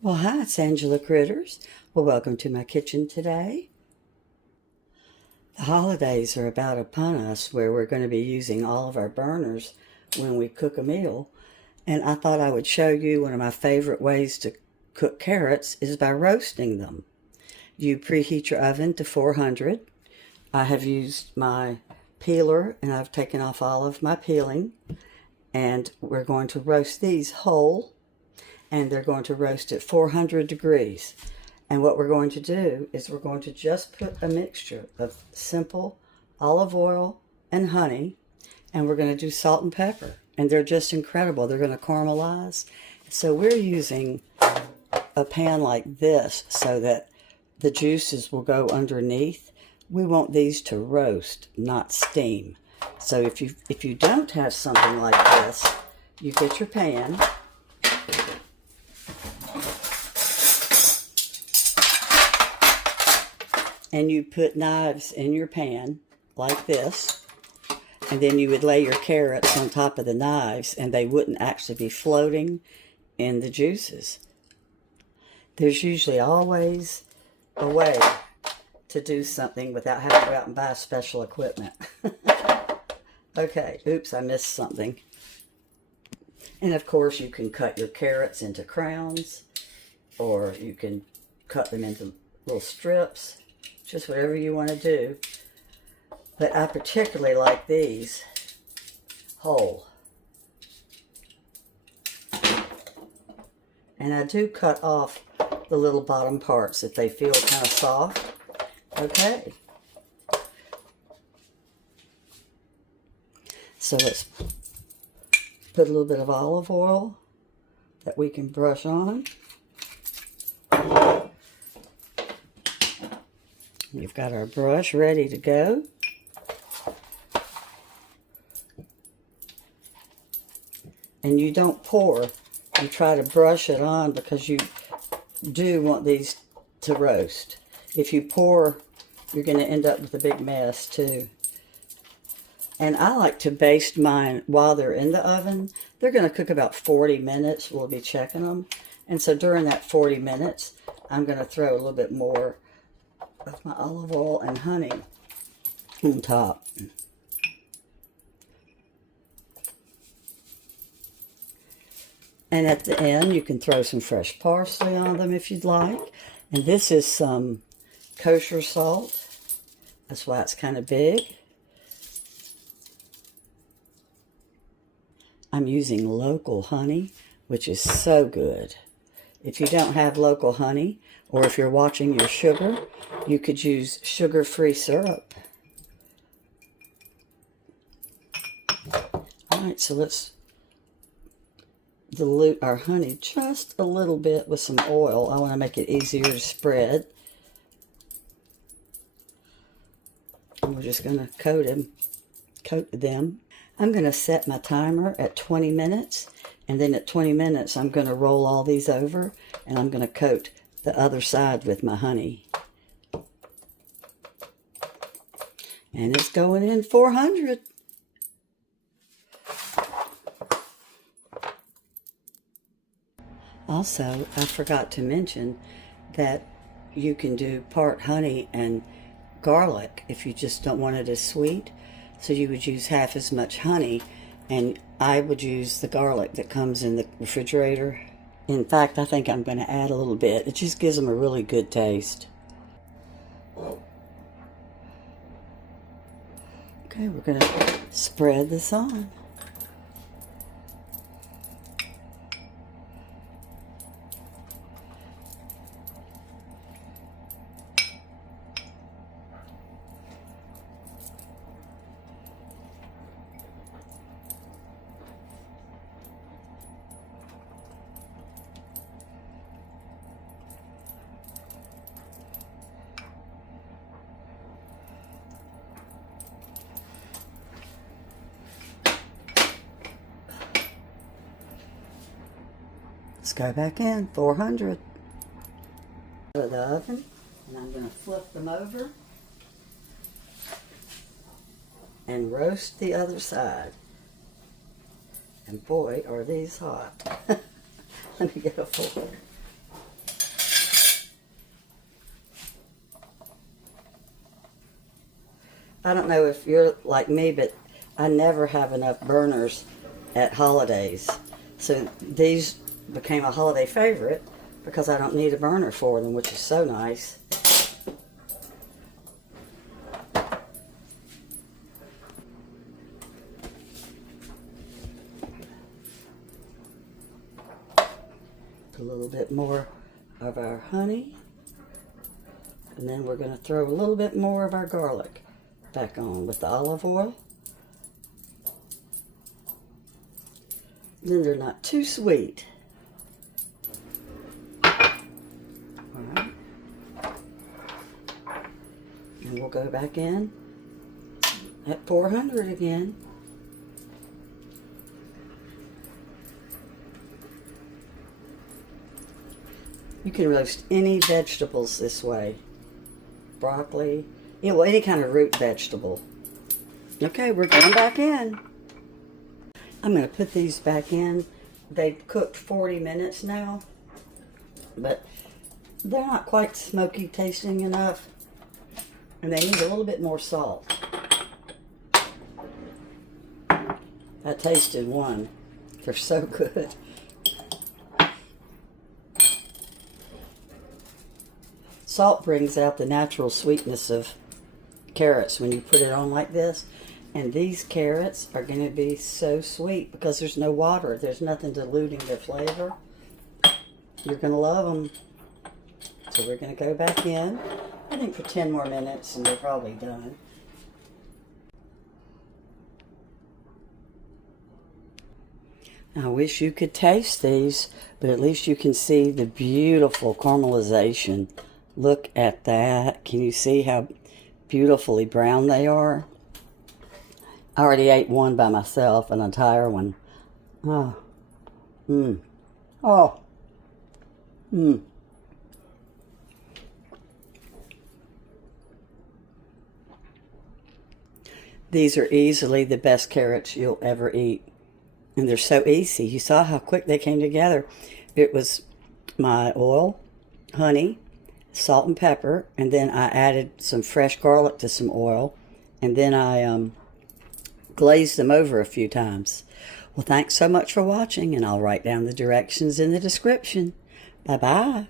Well, hi, it's Angela Critters. Well, welcome to my kitchen today. The holidays are about upon us where we're going to be using all of our burners when we cook a meal. And I thought I would show you one of my favorite ways to cook carrots is by roasting them. You preheat your oven to 400. I have used my peeler and I've taken off all of my peeling. And we're going to roast these whole. And they're going to roast at 400 degrees. And what we're going to do is we're going to just put a mixture of simple olive oil and honey, and we're going to do salt and pepper. And they're just incredible. They're going to caramelize. So we're using a pan like this so that the juices will go underneath. We want these to roast, not steam. So if you don't have something like this, you get your pan. And you put knives in your pan like this, and then you would lay your carrots on top of the knives and they wouldn't actually be floating in the juices. There's usually always a way to do something without having to go out and buy special equipment. Okay, oops, I missed something. And of course you can cut your carrots into crowns, or you can cut them into little strips. Just whatever you want to do. But I particularly like these whole. And I do cut off the little bottom parts if they feel kind of soft. Okay. So let's put a little bit of olive oil that we can brush on. We've got our brush ready to go. And you don't pour, you try to brush it on because you do want these to roast. If you pour, you're going to end up with a big mess too. And I like to baste mine while they're in the oven. They're going to cook about 40 minutes. We'll be checking them. And so during that 40 minutes, I'm going to throw a little bit more of my olive oil and honey on top. And at the end, you can throw some fresh parsley on them if you'd like. And this is some kosher salt. That's why it's kind of big. I'm using local honey, which is so good. If you don't have local honey, or if you're watching your sugar, you could use sugar-free syrup. All right, so let's dilute our honey just a little bit with some oil. I want to make it easier to spread. And we're just going to coat them. I'm going to set my timer at 20 minutes, and then at 20 minutes I'm going to roll all these over, and I'm going to coat the other side with my honey. And it's going in 400. Also, I forgot to mention that you can do part honey and garlic if you just don't want it as sweet. So you would use half as much honey, and I would use the garlic that comes in the refrigerator. In fact, I think I'm going to add a little bit. It just gives them a really good taste. Okay, we're going to spread this on. Let's go back in, 400. Out of the oven, and I'm going to flip them over and roast the other side. And boy, are these hot. Let me get a fork. I don't know if you're like me, but I never have enough burners at holidays. So these became a holiday favorite because I don't need a burner for them, which is so nice. A little bit more of our honey, and then we're going to throw a little bit more of our garlic back on with the olive oil. Then they're not too sweet. All right. And we'll go back in at 400 again. You can roast any vegetables this way. Broccoli, well, any kind of root vegetable. Okay, we're going back in. I'm going to put these back in. They've cooked 40 minutes now, but they're not quite smoky tasting enough, and they need a little bit more salt. I tasted one. They're so good. Salt brings out the natural sweetness of carrots when you put it on like this. And these carrots are going to be so sweet because there's no water. There's nothing diluting their flavor. You're going to love them. So we're going to go back in, I think for 10 more minutes, and they're probably done. I wish you could taste these, but at least you can see the beautiful caramelization. Look at that. Can you see how beautifully brown they are? I already ate one by myself, an entire one. Oh. Oh. These are easily the best carrots you'll ever eat. And they're so easy. You saw how quick they came together. It was my oil, honey, salt and pepper, and then I added some fresh garlic to some oil, and then I glazed them over a few times. Well, thanks so much for watching, and I'll write down the directions in the description. Bye-bye.